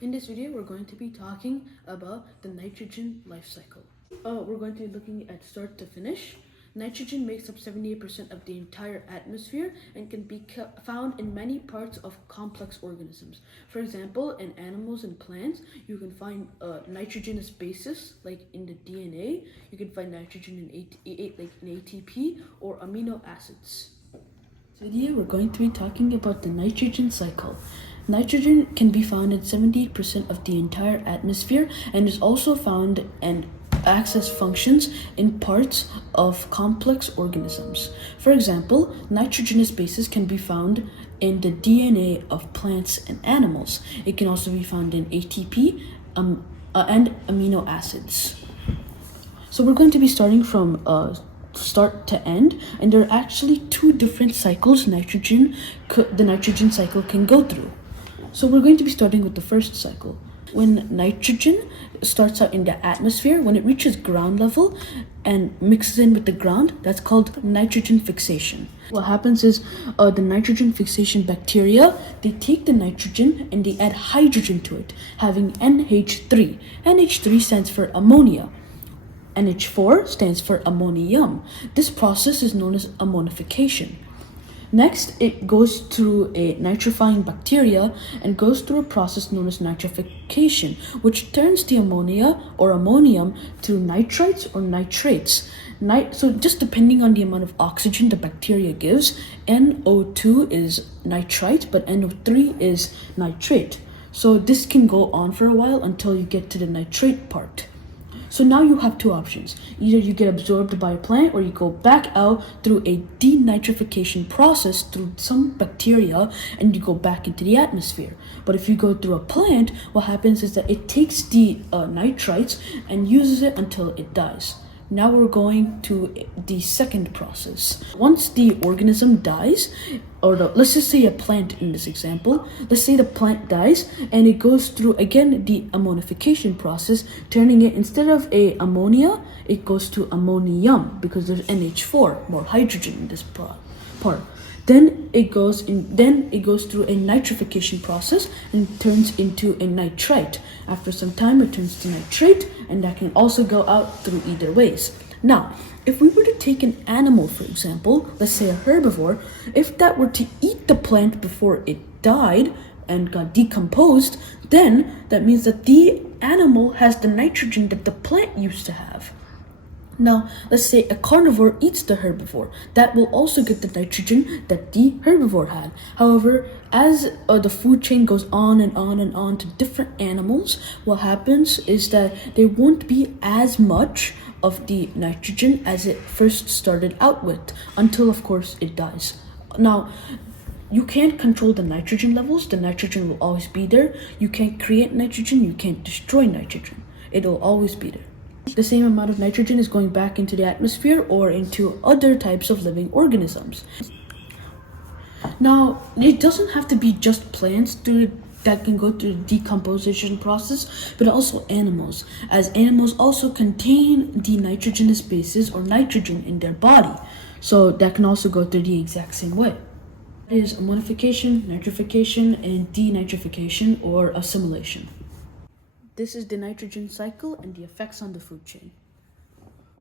In this video, we're going to be talking about the nitrogen life cycle. We're going to be looking at start to finish. Nitrogen makes up 78% of the entire atmosphere and can be found in many parts of complex organisms. For example, in animals and plants, you can find nitrogenous bases like in the DNA. You can find nitrogen in ATP or amino acids. In this video, we're going to be talking about the nitrogen cycle. Nitrogen can be found in 78% of the entire atmosphere and is also found and access functions in parts of complex organisms. For example, nitrogenous bases can be found in the DNA of plants and animals. It can also be found in ATP and amino acids. So we're going to be starting from start to end, and there are actually two different cycles the nitrogen cycle can go through. So we're going to be starting with the first cycle. When nitrogen starts out in the atmosphere, when it reaches ground level and mixes in with the ground, that's called nitrogen fixation. What happens is the nitrogen fixation bacteria, they take the nitrogen and they add hydrogen to it, having NH3. NH3 stands for ammonia. NH4 stands for ammonium. This process is known as ammonification. Next, it goes through a nitrifying bacteria and goes through a process known as nitrification, which turns the ammonia or ammonium to nitrites or nitrates. So just depending on the amount of oxygen the bacteria gives, NO2 is nitrite, but NO3 is nitrate. So this can go on for a while until you get to the nitrate part. So now you have two options. Either you get absorbed by a plant or you go back out through a denitrification process through some bacteria and you go back into the atmosphere. But if you go through a plant, what happens is that it takes the nitrites and uses it until it dies. Now we're going to the second process. Once the organism dies, let's just say a plant in this example, let's say the plant dies and it goes through again the ammonification process, turning it, instead of a ammonia, it goes to ammonium because there's NH4, more hydrogen in this part. Then it goes through a nitrification process and turns into a nitrite. After some time, it turns to nitrate, and that can also go out through either ways. Now, if we were to take an animal, for example, let's say a herbivore, if that were to eat the plant before it died and got decomposed, then that means that the animal has the nitrogen that the plant used to have. Now, let's say a carnivore eats the herbivore. That will also get the nitrogen that the herbivore had. However, as the food chain goes on and on and on to different animals, what happens is that there won't be as much of the nitrogen as it first started out with, until, of course, it dies. Now, you can't control the nitrogen levels. The nitrogen will always be there. You can't create nitrogen. You can't destroy nitrogen. It will always be there. The same amount of nitrogen is going back into the atmosphere or into other types of living organisms. Now, it doesn't have to be just plants that can go through the decomposition process, but also animals, as animals also contain the nitrogenous bases or nitrogen in their body. So that can also go through the exact same way. It is ammonification, nitrification, and denitrification or assimilation. This is the nitrogen cycle and the effects on the food chain.